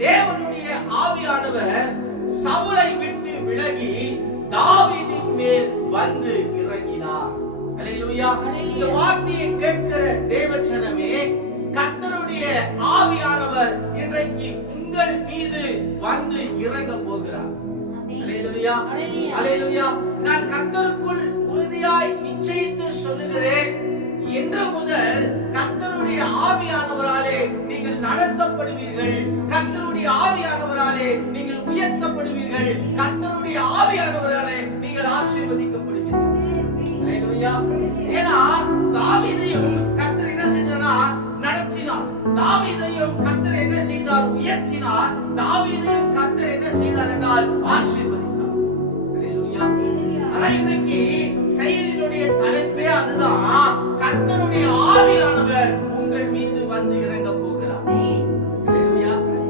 தேவனுடைய ஆவியானவர் சவுலை விட்டு விலகி தாவீதின் மேல் வந்து இறங்கினார். அல்லேலூயா இந்த வார்த்தையை கேட்கிற தேவச்சனமே கர்த்தருடைய ஆவியானவர் இன்றைக்கு உங்கள் மீது வந்து இறங்க போகிறார். அல்லேலூயா அல்லேலூயா நான் கர்த்தருக்குள் உறுதியாய் நிச்சயித்து சொல்லுகிறேன் இன்று முதல் கர்த்தருடைய ஆவியானவராலே நீங்கள் நடத்தப்படுவீர்கள். கர்த்தருடைய ஆவியானவராலே நீங்கள் உயர்த்தப்படுவீர்கள். கர்த்தருடைய ஆவியானவராலே நீங்கள் ஆசீர்வதிக்கப்படுவீர்கள். ஏன்னா தாவிதையும் கர்த்தர் என்ன செஞ்சனா நடத்தினார். தாவிதையும் கர்த்தர் என்ன செய்தார்? உயர்த்தினார். தாவிதையும் கர்த்தர் என்ன செய்தார் என்றால் ஆசீர்வதித்தார். இன்னைக்கு செய்தியினுடைய தலைப்பே அதுதான். கர்த்தருடைய ஆவியானவர் உங்கள் மீது வந்து இறங்க